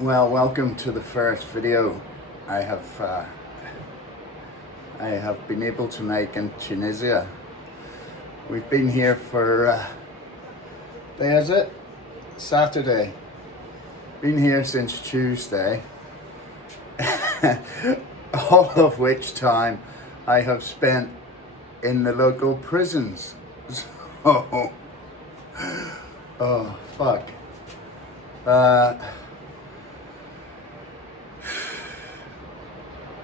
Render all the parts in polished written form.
Well, welcome to the first video I have been able to make in Tunisia. We've been here for there's it, Saturday. Been here since Tuesday, all of which time I have spent in the local prisons. So, oh fuck.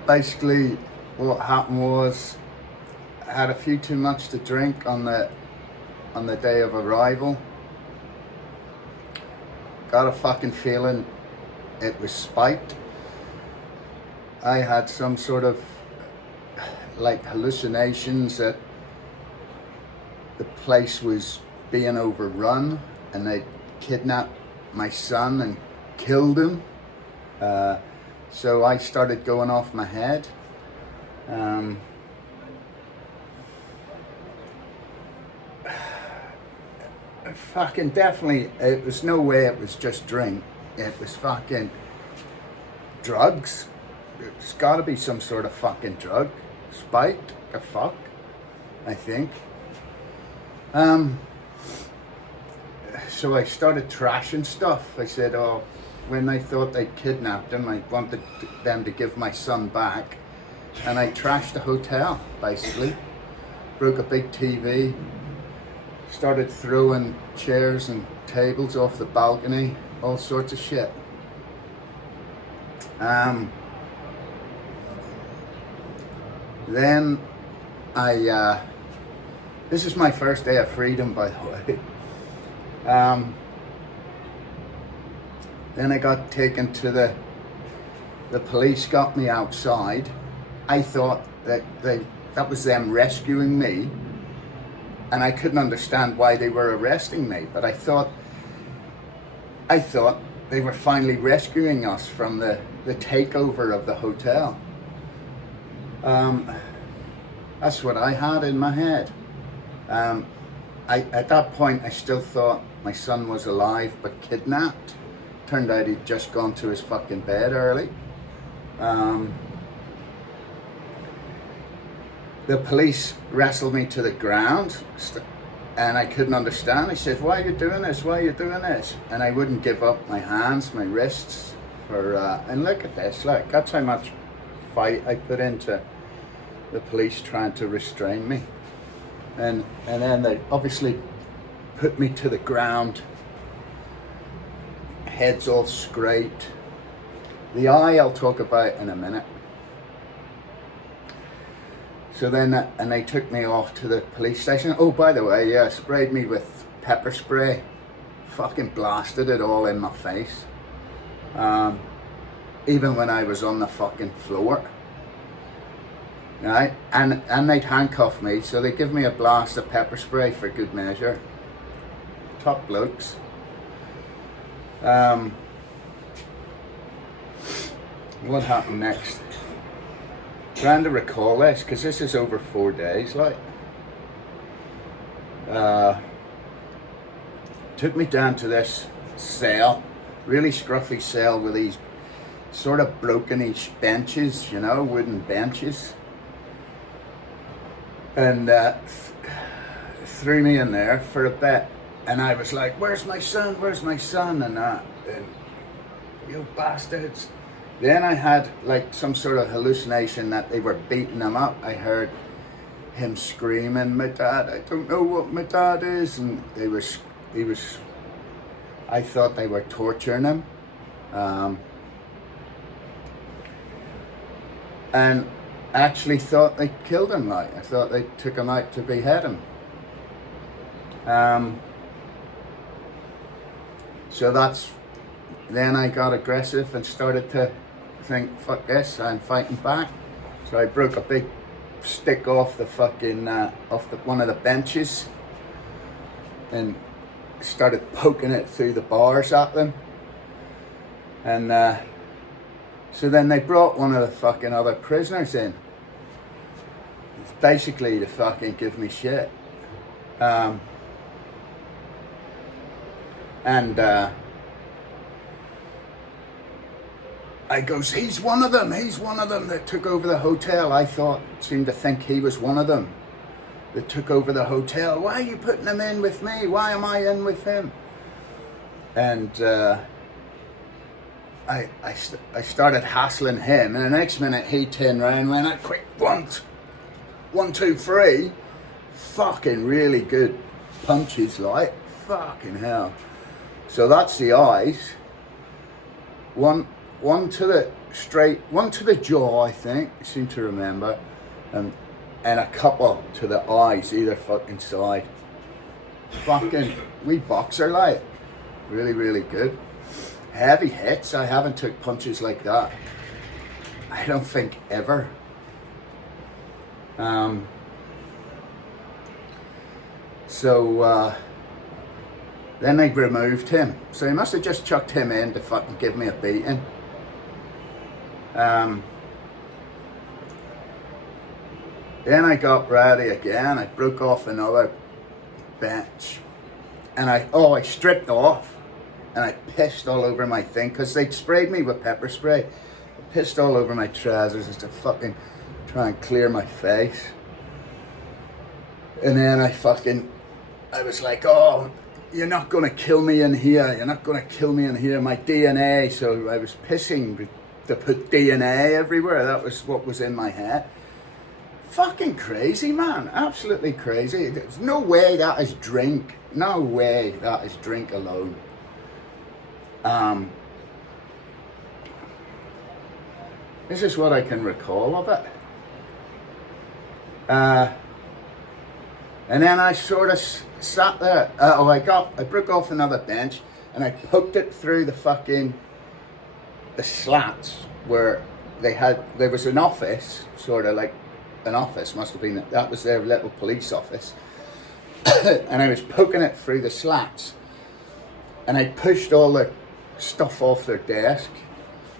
Basically, what happened was I had a few too much to drink on the day of arrival. Got a fucking feeling it was spiked. I had some sort of like hallucinations that the place was being overrun and they kidnapped my son and killed him. So I started going off my head. Fucking definitely, it was no way it was just drink. It was fucking drugs. It's gotta be some sort of fucking drug. Spiked, the fuck, I think. So I started trashing stuff. I said, oh, when they thought they'd kidnapped him, I wanted them to give my son back. And I trashed the hotel, basically. Broke a big TV. Started throwing chairs and tables off the balcony. All sorts of shit. Then this is my first day of freedom, by the way. Then I got taken to the police got me outside. I thought that was them rescuing me, and I couldn't understand why they were arresting me, but I thought they were finally rescuing us from the takeover of the hotel. That's what I had in my head. At that point, I still thought my son was alive but kidnapped. Turned out he'd just gone to his fucking bed early. The police wrestled me to the ground and I couldn't understand. I said, why are you doing this? Why are you doing this? And I wouldn't give up my hands, my wrists. And look at this, look, that's how much fight I put into the police trying to restrain me. And then they obviously put me to the ground, heads all scraped. The eye I'll talk about in a minute. So then, and they took me off to the police station. Oh, by the way, yeah, sprayed me with pepper spray. Fucking blasted it all in my face. Even when I was on the fucking floor. Right? And they'd handcuff me, so they give me a blast of pepper spray for good measure. Top blokes. What happened next? Trying to recall this, because this is over 4 days, like. Took me down to this cell, really scruffy cell with these sort of broken-ish benches, you know, wooden benches. And threw me in there for a bit. And I was like, where's my son? Where's my son? And you bastards. Then I had like some sort of hallucination that they were beating him up. I heard him screaming, my dad, I don't know what my dad is. And I thought they were torturing him. And actually thought they killed him, like. I thought they took him out to behead him. So then I got aggressive and started to think, fuck this, I'm fighting back. So I broke a big stick off the fucking, one of the benches and started poking it through the bars at them. And so then they brought one of the fucking other prisoners in. Basically to fucking give me shit. I goes, he's one of them that took over the hotel. I seemed to think he was one of them that took over the hotel. Why are you putting him in with me? Why am I in with him? And I started hassling him, and the next minute he turned around and went, quick, one, two, three. Fucking really good punches, like, fucking hell. So that's the eyes. One to the straight, one to the jaw, I think, I seem to remember, and a couple to the eyes, either fucking side. Fucking, we boxer, like, really, really good. Heavy hits. I haven't took punches like that, I don't think, ever. So then they removed him. So he must have just chucked him in to fucking give me a beating. Then I got ready again. I broke off another bench, and I stripped off, and I pissed all over my thing, because they'd sprayed me with pepper spray. I pissed all over my trousers just to fucking try and clear my face. And then I was like, oh, you're not going to kill me in here. You're not going to kill me in here. My DNA. So I was pissing to put DNA everywhere. That was what was in my head. Fucking crazy, man. Absolutely crazy. There's no way that is drink. No way that is drink alone. This is what I can recall of it. And then I sort of sat there. I broke off another bench, and I poked it through the slats where there was an office, sort of like an office, must have been, that was their little police office. And I was poking it through the slats, and I pushed all the stuff off their desk.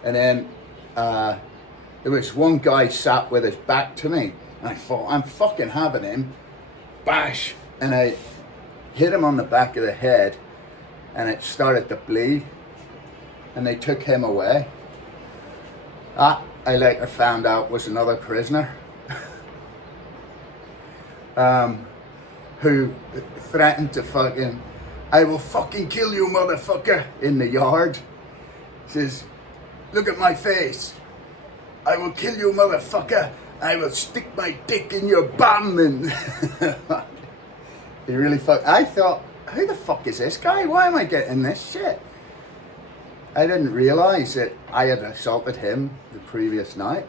And then there was one guy sat with his back to me, and I thought, I'm fucking having him. Bash! And I hit him on the back of the head, and it started to bleed, and they took him away. That, I later found out, was another prisoner who threatened to fucking, I will fucking kill you, motherfucker, in the yard. Says, look at my face. I will kill you, motherfucker. I will stick my dick in your bum. And he really I thought, who the fuck is this guy? Why am I getting this shit? I didn't realise that I had assaulted him the previous night.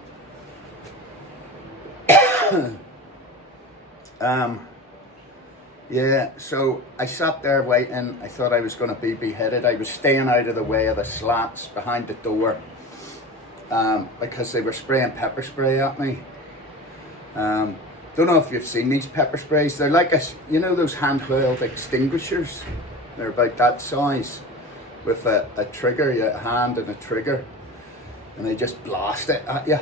Yeah, so I sat there waiting. I thought I was going to be beheaded. I was staying out of the way of the slats behind the door, because they were spraying pepper spray at me. Don't know if you've seen these pepper sprays. They're like those handheld extinguishers. They're about that size, with a trigger, a hand and a trigger, and they just blast it at you.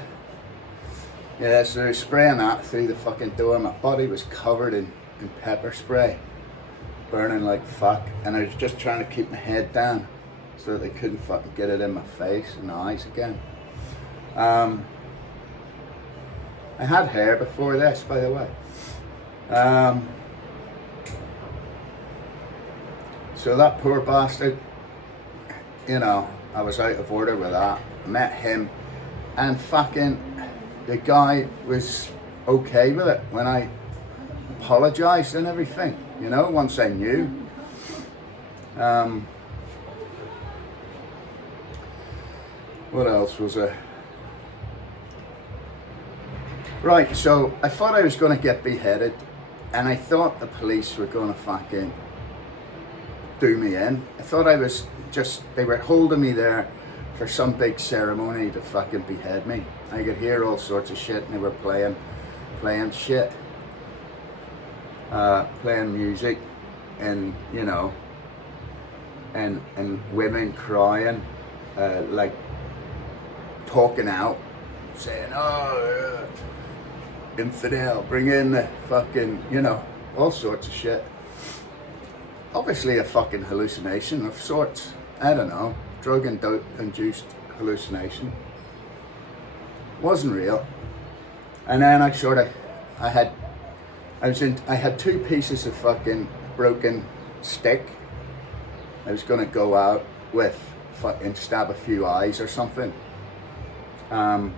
Yeah, so they're spraying that through the fucking door. My body was covered in pepper spray, burning like fuck, and I was just trying to keep my head down so that they couldn't fucking get it in my face and the eyes again. I had hair before this, by the way. So that poor bastard, I was out of order with that. I met him, and fucking the guy was okay with it when I apologised and everything, once I knew. What else was there? Right, so I thought I was going to get beheaded, and I thought the police were going to fucking do me in. I thought they were holding me there for some big ceremony to fucking behead me. I could hear all sorts of shit, and they were playing shit, playing music, and and women crying, like talking out, saying, oh, infidel, bring in the fucking, all sorts of shit. Obviously a fucking hallucination of sorts. I don't know, drug and dope induced hallucination. wasn't real. And then I had 2 pieces of fucking broken stick. I was gonna go out with fucking stab a few eyes or something. And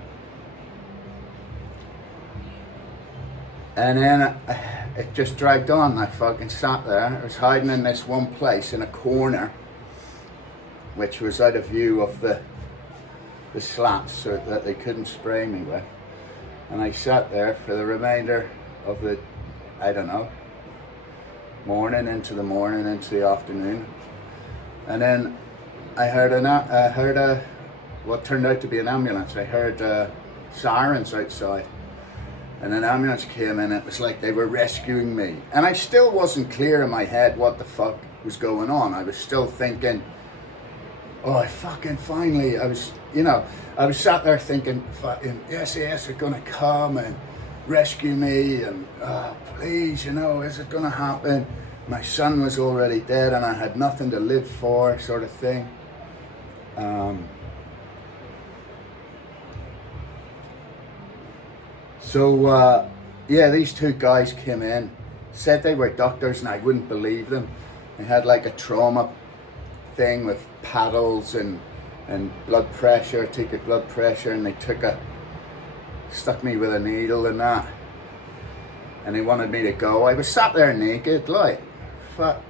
then it just dragged on. I fucking sat there. I was hiding in this one place in a corner, which was out of view of the slats so that they couldn't spray me with. And I sat there for the remainder of the, I don't know, morning into the afternoon. And then I heard what turned out to be an ambulance. I heard sirens outside. And an ambulance came in, it was like they were rescuing me. And I still wasn't clear in my head what the fuck was going on. I was still thinking, oh, I was sat there thinking, fucking, SAS are gonna come and rescue me, and please, is it gonna happen? My son was already dead and I had nothing to live for, sort of thing. So these 2 guys came in, said they were doctors, and I wouldn't believe them. They had like a trauma thing with paddles and blood pressure, take your blood pressure, and they stuck me with a needle and that. And they wanted me to go. I was sat there naked, like, fuck.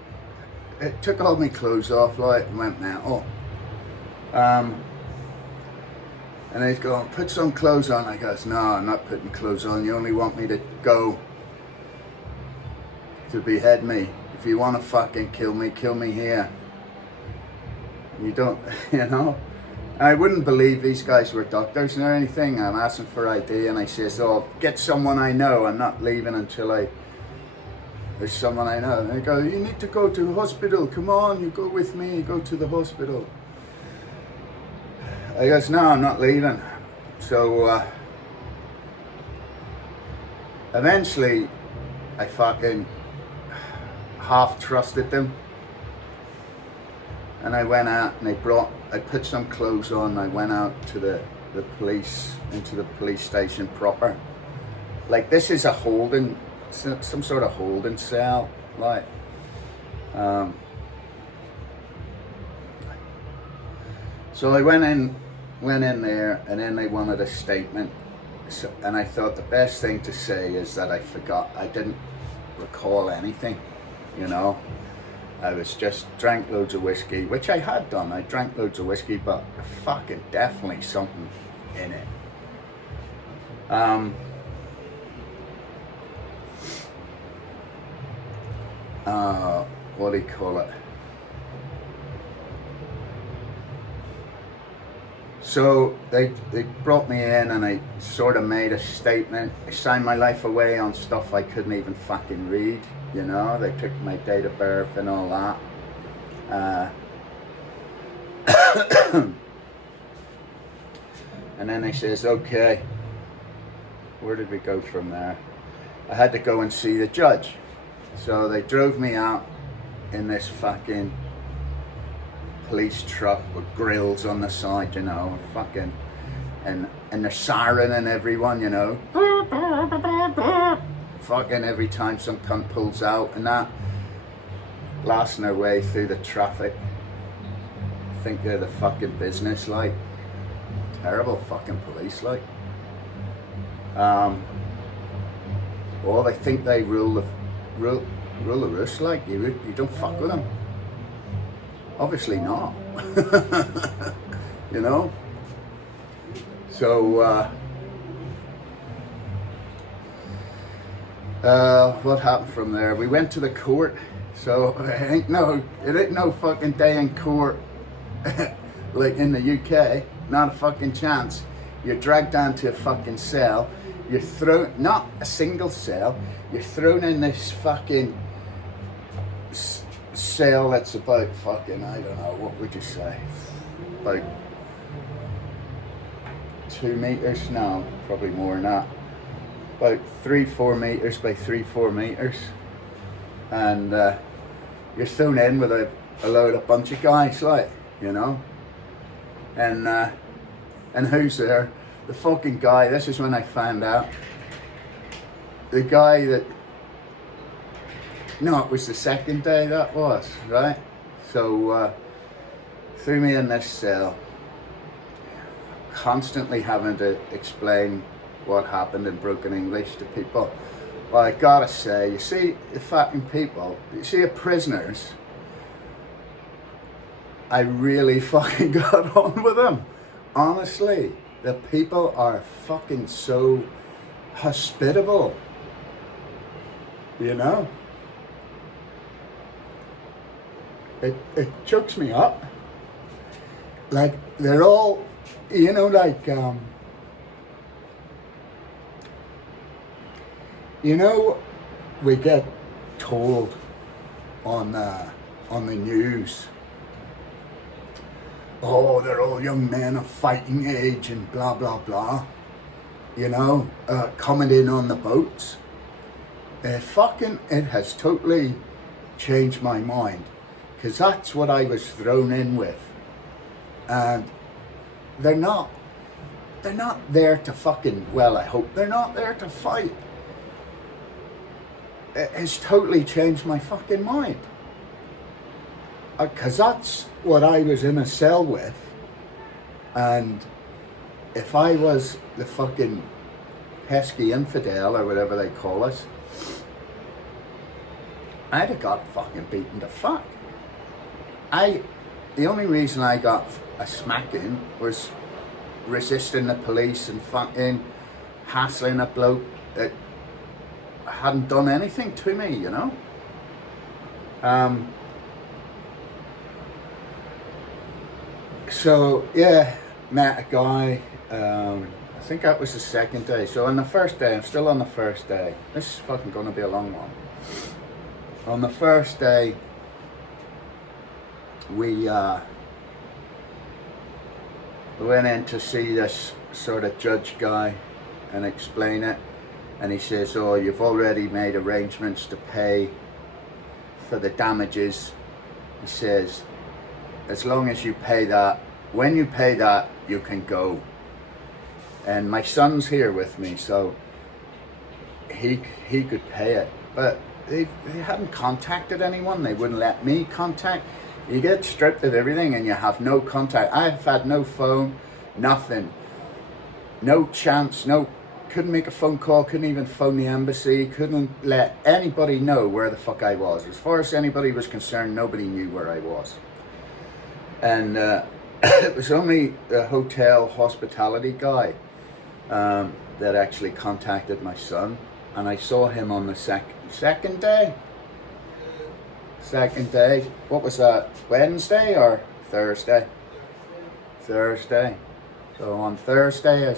It took all my clothes off, like, and went mental. And he's going, put some clothes on. I goes, no, I'm not putting clothes on. You only want me to go to behead me. If you want to fucking kill me here. You don't, I wouldn't believe these guys were doctors or anything. I'm asking for ID, and I says, oh, get someone I know. I'm not leaving until there's someone I know. And they go, you need to go to the hospital. Come on, you go with me, go to the hospital. I goes, no, I'm not leaving. So eventually I fucking half trusted them. And I went out and I put some clothes on. I went out to the police, into the police station proper. Like, this is a holding, some sort of holding cell, like. So I went in there, and then they wanted a statement. So, and I thought the best thing to say is that I didn't recall anything, I was just drank loads of whiskey, which I had done. I drank loads of whiskey, but fucking definitely something in it. What do you call it? So they brought me in, and I sort of made a statement. I signed my life away on stuff I couldn't even fucking read, They took my date of birth and all that. And then they says, okay, where did we go from there? I had to go and see the judge. So they drove me out in this fucking police truck with grills on the side, fucking, and they're sirening everyone, fucking every time some cunt pulls out and that, blasting their way through the traffic. I think they're the fucking business, like, terrible fucking police, like. Well, they think they rule the roost, like, you don't fuck with them. Obviously not. So what happened from there? We went to the court. So it ain't no fucking day in court like in the UK. Not a fucking chance. You're dragged down to a fucking cell. You're thrown, not a single cell, you're thrown in this fucking cell that's about fucking, I don't know, what would you say? About 2 meters? No, probably more than that. About 3-4 meters by 3-4 meters. And you're thrown in with a bunch of guys, like, And who's there? the fucking guy, this is when I found out, the guy that, no, it was the second day that was, right? So, threw me in this cell, constantly having to explain what happened in broken English to people. Well, I gotta say, you see the fucking people, you see the prisoners, I really fucking got on with them. Honestly, the people are fucking so hospitable, you know? It chokes me up. Like, they're all, you know, like, you know, we get told on the news, oh, they're all young men of fighting age and blah, blah, blah, you know, coming in on the boats. It has totally changed my mind, because that's what I was thrown in with. And they're not there to fucking, well, I hope they're not there to fight. It has totally changed my fucking mind. Because that's what I was in a cell with. And if I was the fucking pesky infidel or whatever they call us, I'd have got fucking beaten to fuck. The only reason I got a smacking was resisting the police and fucking hassling a bloke that hadn't done anything to me, you know. So yeah, met a guy. I think that was the second day. So on the first day, I'm still on the first day. This is fucking gonna be a long one. On the first day, we went in to see this sort of judge guy and explain it. And he says, oh, you've already made arrangements to pay for the damages. He says, as long as you pay that, when you pay that, you can go. And my son's here with me, so he could pay it. But they hadn't contacted anyone. They wouldn't let me contact. You get stripped of everything and you have no contact. I've had no phone, nothing. No chance, couldn't make a phone call, couldn't even phone the embassy, couldn't let anybody know where the fuck I was. As far as anybody was concerned, nobody knew where I was. And it was only the hotel hospitality guy that actually contacted my son. And I saw him on the second day. Second day. What was that? Wednesday or Thursday? Thursday. So on Thursday,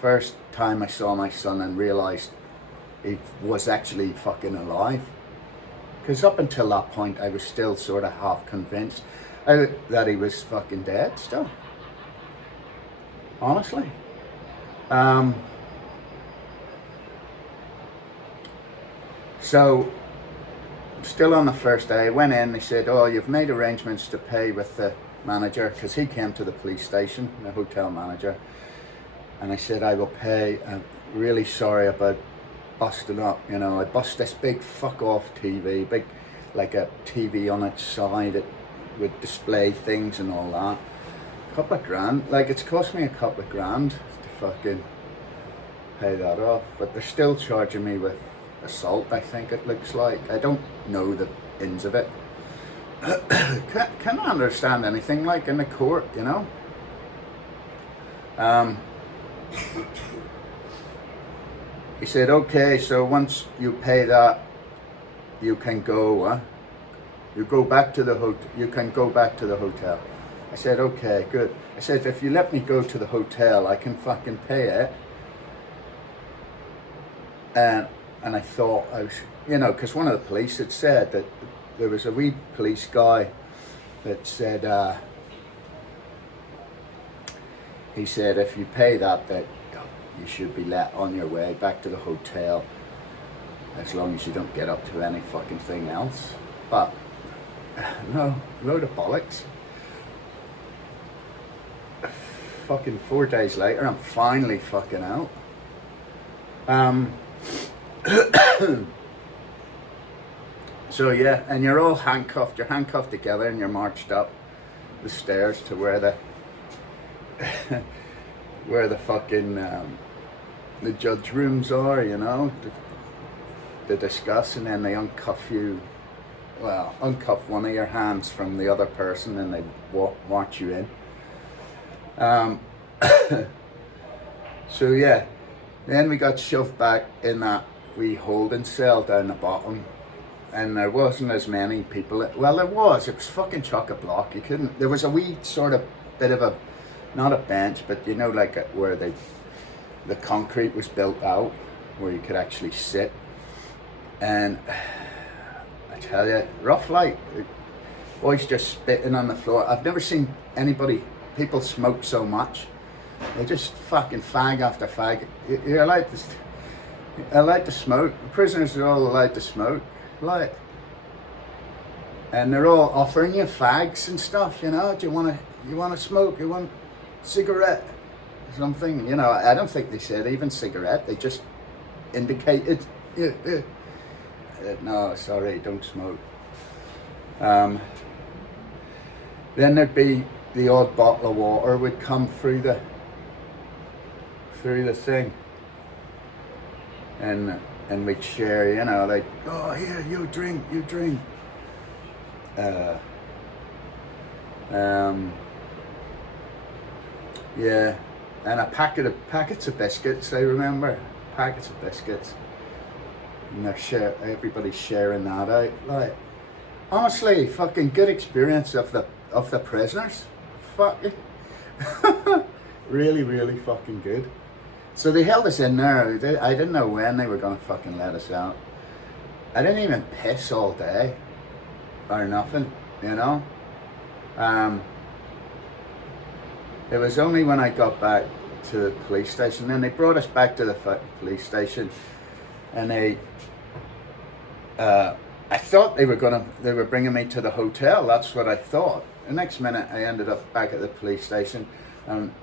first time I saw my son and realised he was actually fucking alive. Because up until that point, I was still sort of half convinced that he was fucking dead still. Honestly. So, still on the first day, I went in, they said, oh, you've made arrangements to pay with the manager, because he came to the police station, the hotel manager. And I said, I will pay. I'm really sorry about busting up, you know. I bust this big fuck off TV, big, like a TV on its side that would display things and all that. Couple of grand, like it's cost me a couple of grand to fucking pay that off. But they're still charging me with assault, I think it looks like. I don't know the ins of it. Can't understand anything like in the court, you know. He said, okay, so once you pay that, you can go, you go back to the hotel, you can go back to the hotel. I said, okay, good. I said, if you let me go to the hotel, I can fucking pay it. And I thought, you know, because one of the police had said that there was a wee police guy that said, he said, if you pay that you should be let on your way back to the hotel, as long as you don't get up to any fucking thing else. But, no, load of bollocks. fucking 4 days later, I'm finally fucking out. So yeah, and you're all handcuffed. You're handcuffed together, and you're marched up the stairs to where the where the fucking the judge rooms are, you know, to discuss, and then they uncuff you. Well, uncuff one of your hands from the other person, and they march you in. So yeah, then we got shoved back in that wee holding cell down the bottom, and there wasn't as many people. Well, there was. It was fucking chock-a-block. You couldn't. There was a wee sort of bit of a, not a bench, but you know, like where the concrete was built out, where you could actually sit. And I tell you, rough light. Boys just spitting on the floor. I've never seen people smoke so much. They just fucking fag after fag. You're allowed to smoke. The prisoners are all allowed to smoke. Like, and they're all offering you fags and stuff, you know. Do you want to smoke? You want a cigarette? Something, you know. I don't think they said even cigarette. They just indicated, no, sorry, don't smoke. Then there'd be the odd bottle of water would come through the thing, and we'd share, you know, like, oh, here, you drink. Yeah, and packets of biscuits, I remember, packets of biscuits, and everybody's sharing that out. Like, honestly, fucking good experience of the prisoners. Fucking really, really fucking good. So they held us in there. I didn't know when they were gonna fucking let us out. I didn't even piss all day or nothing, you know. It was only when I got back to the police station. Then they brought us back to the fucking police station, and I thought they were bringing me to the hotel. That's what I thought. The next minute, I ended up back at the police station, and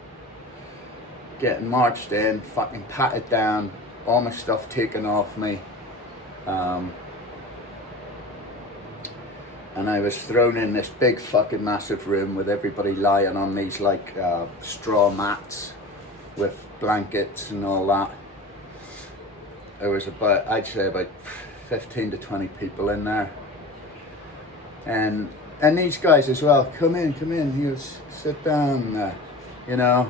getting marched in, fucking patted down, all my stuff taken off me, and I was thrown in this big fucking massive room with everybody lying on these like straw mats with blankets and all that. There was I'd say about 15 to 20 people in there, and these guys as well, come in, he was, sit down, you know.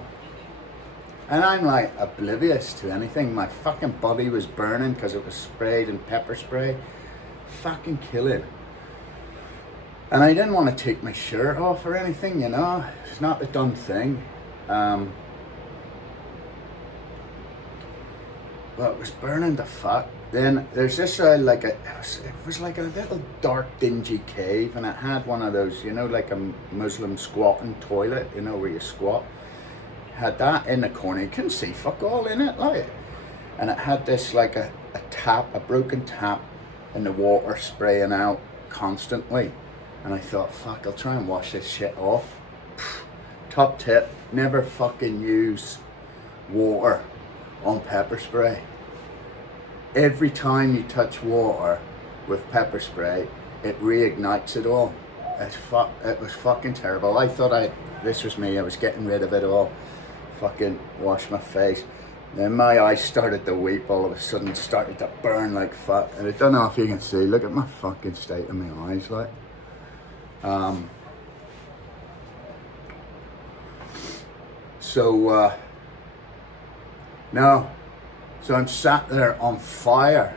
And I'm like oblivious to anything. My fucking body was burning because it was sprayed in pepper spray. Fucking killing. And I didn't want to take my shirt off or anything, you know. It's not the done thing. But it was burning the fuck. Then there's this it was like a little dark dingy cave, and it had one of those, you know, like a Muslim squatting toilet, you know, where you squat. Had that in the corner. You couldn't see fuck all in it, like. And it had this like a broken tap, and the water spraying out constantly. And I thought, fuck, I'll try and wash this shit off. Top tip, never fucking use water on pepper spray. Every time you touch water with pepper spray, it reignites it all. It was fucking terrible. I thought this was me, I was getting rid of it all. Fucking wash my face. Then my eyes started to weep, all of a sudden started to burn like fuck. And I don't know if you can see, look at my fucking state of my eyes, like. So I'm sat there on fire,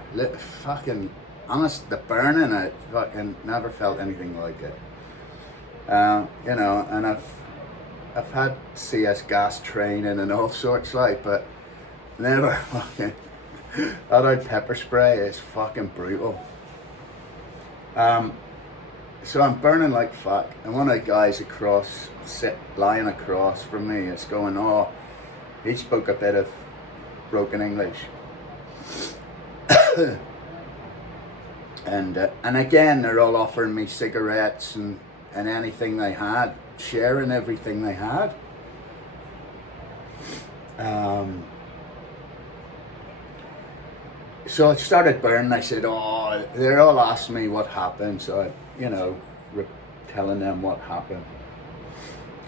fucking honest, the burning, I fucking never felt anything like it. You know, and I've had CS gas training and all sorts, like, but never fucking that pepper spray is fucking brutal. So I'm burning like fuck, and one of the guys lying across from me is going, oh, he spoke a bit of broken English. And again, they're all offering me cigarettes and anything they had, sharing everything they had. Um, so it started burning. I said, oh, they're all asking me what happened. So I, telling them what happened.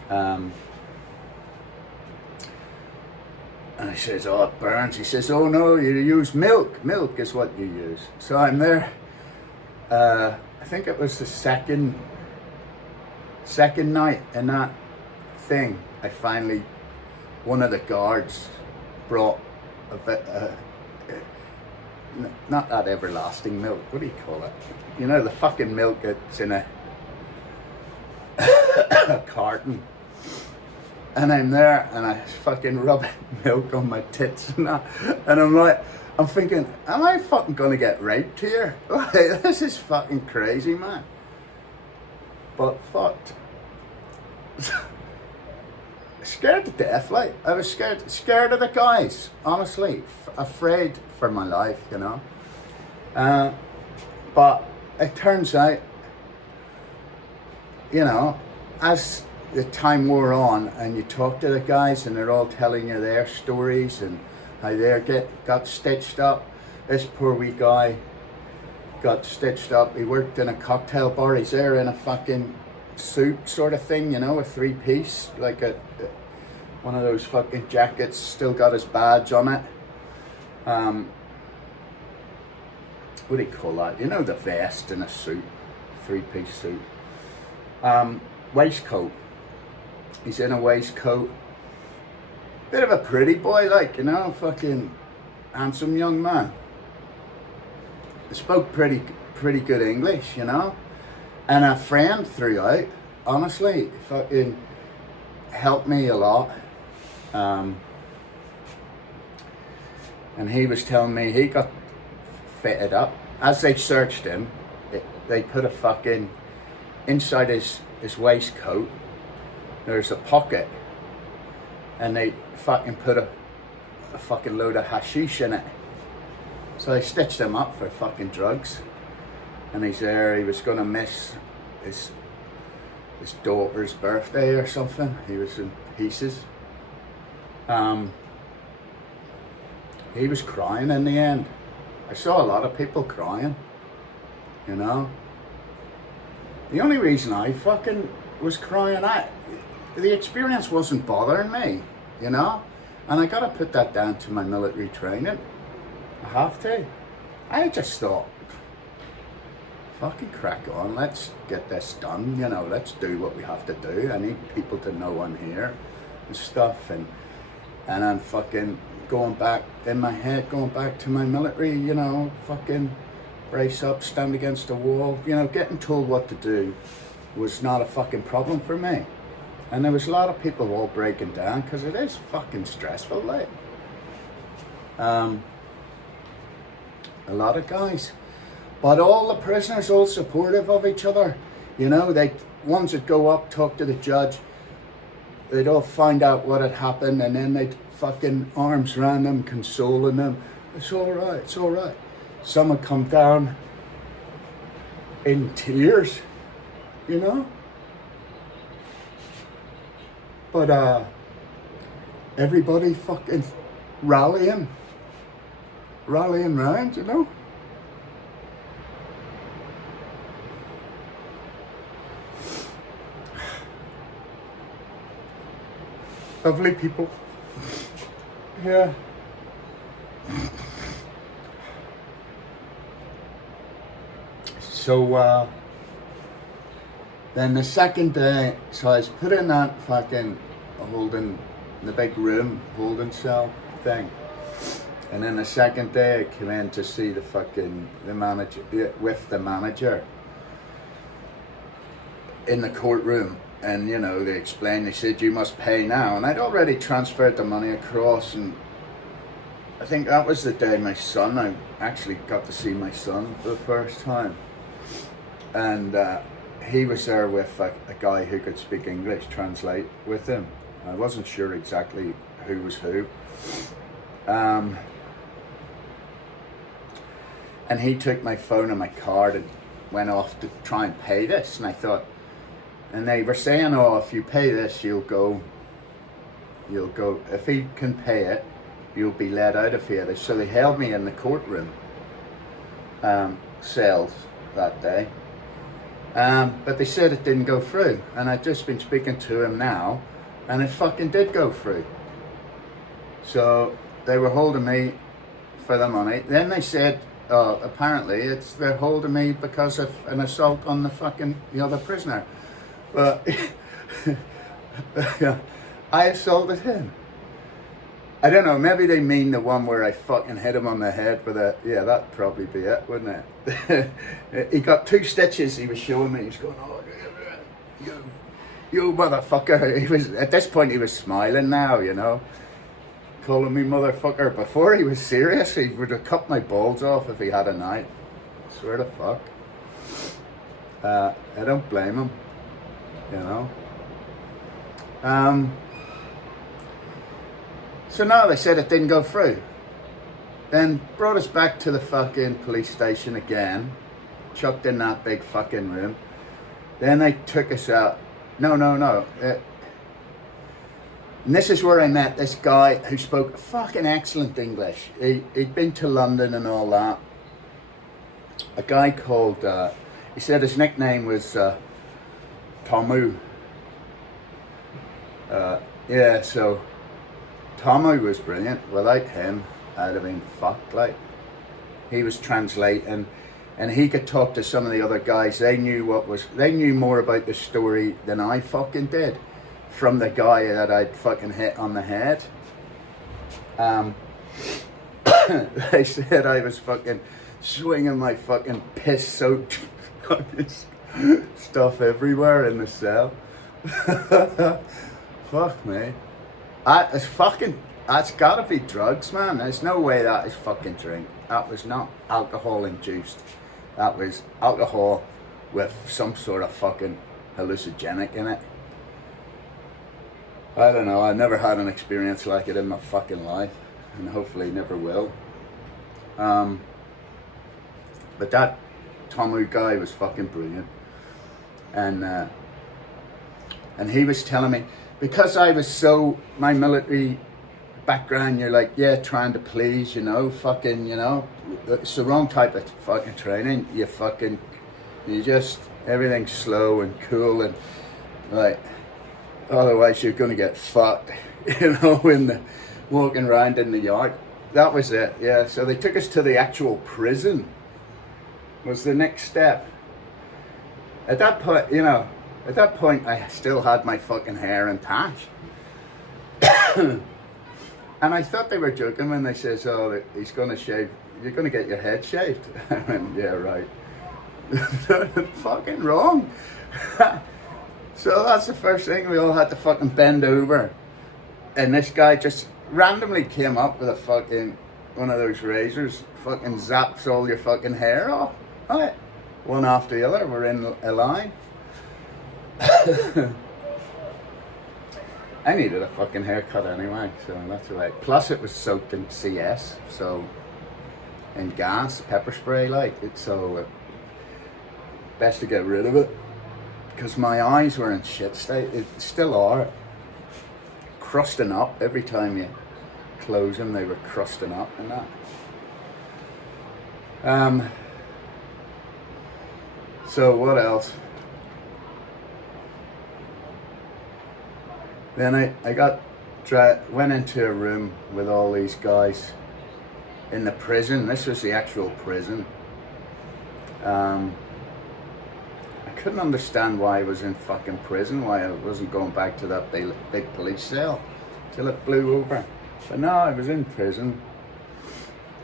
And I says, oh, it burns. He says, oh no, you use milk. Milk is what you use. So I'm there. I think it was the second night in that thing. I finally, one of the guards brought a bit, not that everlasting milk. What do you call it? You know, the fucking milk that's in a carton. And I'm there and I fucking rub milk on my tits and that. And I'm thinking, am I fucking gonna get raped here? Like, this is fucking crazy, man. But fucked. Scared to death, like. I was scared of the guys, honestly. Afraid for my life, But it turns out, as the time wore on and you talk to the guys and they're all telling you their stories and how they got stitched up. This poor wee guy got stitched up. He worked in a cocktail bar. He's there in a fucking suit sort of thing, a 3-piece, like one of those fucking jackets, still got his badge on it. What do you call that? The vest in a suit, 3-piece suit. Waistcoat. He's in a waistcoat. Bit of a pretty boy, fucking handsome young man. He spoke pretty good English, And a friend throughout, honestly, fucking helped me a lot. And he was telling me he got fitted up. As they searched him, they put a fucking, inside his waistcoat, there's a pocket, and they fucking put a fucking load of hashish in it. So they stitched him up for fucking drugs. And he's there, he was gonna miss his daughter's birthday or something. He was in pieces. He was crying in the end. I saw a lot of people crying, The only reason I fucking was crying, the experience wasn't bothering me, And I gotta put that down to my military training. I have to. I just thought, fucking crack on, let's get this done, let's do what we have to do. I need people to know I'm here and stuff, and I'm fucking going back in my head, going back to my military, fucking brace up, stand against the wall, getting told what to do was not a fucking problem for me. And there was a lot of people all breaking down because it is fucking stressful, like. A lot of guys. But all the prisoners all supportive of each other. They ones that go up, talk to the judge, they'd all find out what had happened, and then they'd fucking arms around them, consoling them. It's all right, it's all right. Some would come down in tears, But everybody fucking rallying round, Lovely people. Yeah. So then the second day, so I was put in that fucking the big room, holding cell thing. And then the second day I came in to see the manager, with the manager in the courtroom. And they explained, they said, you must pay now. And I'd already transferred the money across, and I think that was the day I actually got to see my son for the first time. And he was there with a guy who could speak English, translate with him. I wasn't sure exactly who was who. And he took my phone and my card and went off to try and pay this. And I thought, and they were saying, oh, if you pay this, you'll go you'll go, if he can pay it, you'll be let out of here. So they held me in the courtroom cells that day. But they said it didn't go through. And I've just been speaking to him now, and it fucking did go through. So they were holding me for the money. Then they said, apparently they're holding me because of an assault on the other prisoner. But I assaulted him. I don't know, maybe they mean the one where I fucking hit him on the head with a, yeah, that'd probably be it, wouldn't it? He got 2 stitches, he was showing me, he was going, oh, you motherfucker. He was, at this point he was smiling now, you know, calling me motherfucker. Before he was serious, he would have cut my balls off if he had a knife. I swear to fuck. I don't blame him, you know. So now they said it didn't go through. Then brought us back to the fucking police station again. Chucked in that big fucking room. Then they took us out. No. And this is where I met this guy who spoke fucking excellent English. He'd been to London and all that. A guy called, he said his nickname was Tomu. Yeah, so Tomu was brilliant. Without him, I'd have been fucked. Like, he was translating, and he could talk to some of the other guys. They knew more about the story than I fucking did, from the guy that I'd fucking hit on the head. They said I was fucking swinging my fucking piss-soaked fucking stuff everywhere in the cell. Fuck me. That's gotta be drugs, man. There's no way that is fucking drink. That was not alcohol induced. That was alcohol with some sort of fucking hallucinogenic in it. I don't know, I never had an experience like it in my fucking life, and hopefully never will. But that Tomu guy was fucking brilliant. And he was telling me, because I was so, my military background, you're like, yeah, trying to please, you know, fucking, you know, it's the wrong type of fucking training. You just, everything's slow and cool, and like, otherwise you're gonna get fucked, you know, walking around in the yard. That was it, yeah. So they took us to the actual prison, was the next step. At that point, you know, I still had my fucking hair intact. And I thought they were joking when they says, oh, he's gonna shave, you're gonna get your head shaved. I went, yeah, right. Fucking wrong. So that's the first thing, we all had to fucking bend over. And this guy just randomly came up with one of those razors, fucking zaps all your fucking hair off. Right. One after the other, we're in a line. I needed a fucking haircut anyway, so that's alright. Plus it was soaked in CS, so, and gas, pepper spray, like, so best to get rid of it. Because my eyes were in shit state, it still are. Crusting up, every time you close them, they were crusting up and that. So what else? Then I went into a room with all these guys in the prison. This was the actual prison. I couldn't understand why I was in fucking prison, why I wasn't going back to that big police cell till it blew over. But no, I was in prison.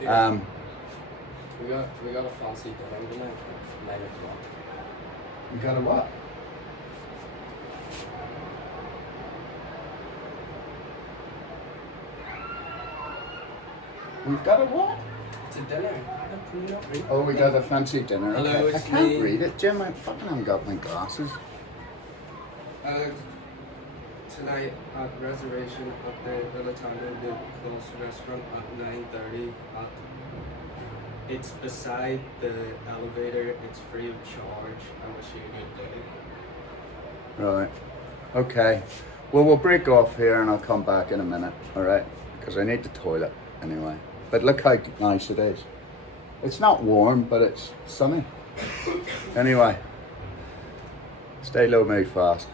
Yeah. We got a fancy dinner tonight at 9 o'clock. You got a what? We've got a what? It's a dinner. Can you not read? Oh, we got a fancy dinner. Hello, Okay. I it's can't me. read it, Jim. I fucking haven't got my glasses. Tonight at reservation at the Relatano de Close restaurant at 9:30. It's beside the elevator. It's free of charge. I wish you a good day. Right. Okay. Well, we'll break off here and I'll come back in a minute, alright? Because I need the toilet anyway. But look how nice it is. It's not warm, but it's sunny. Anyway, stay low, move fast.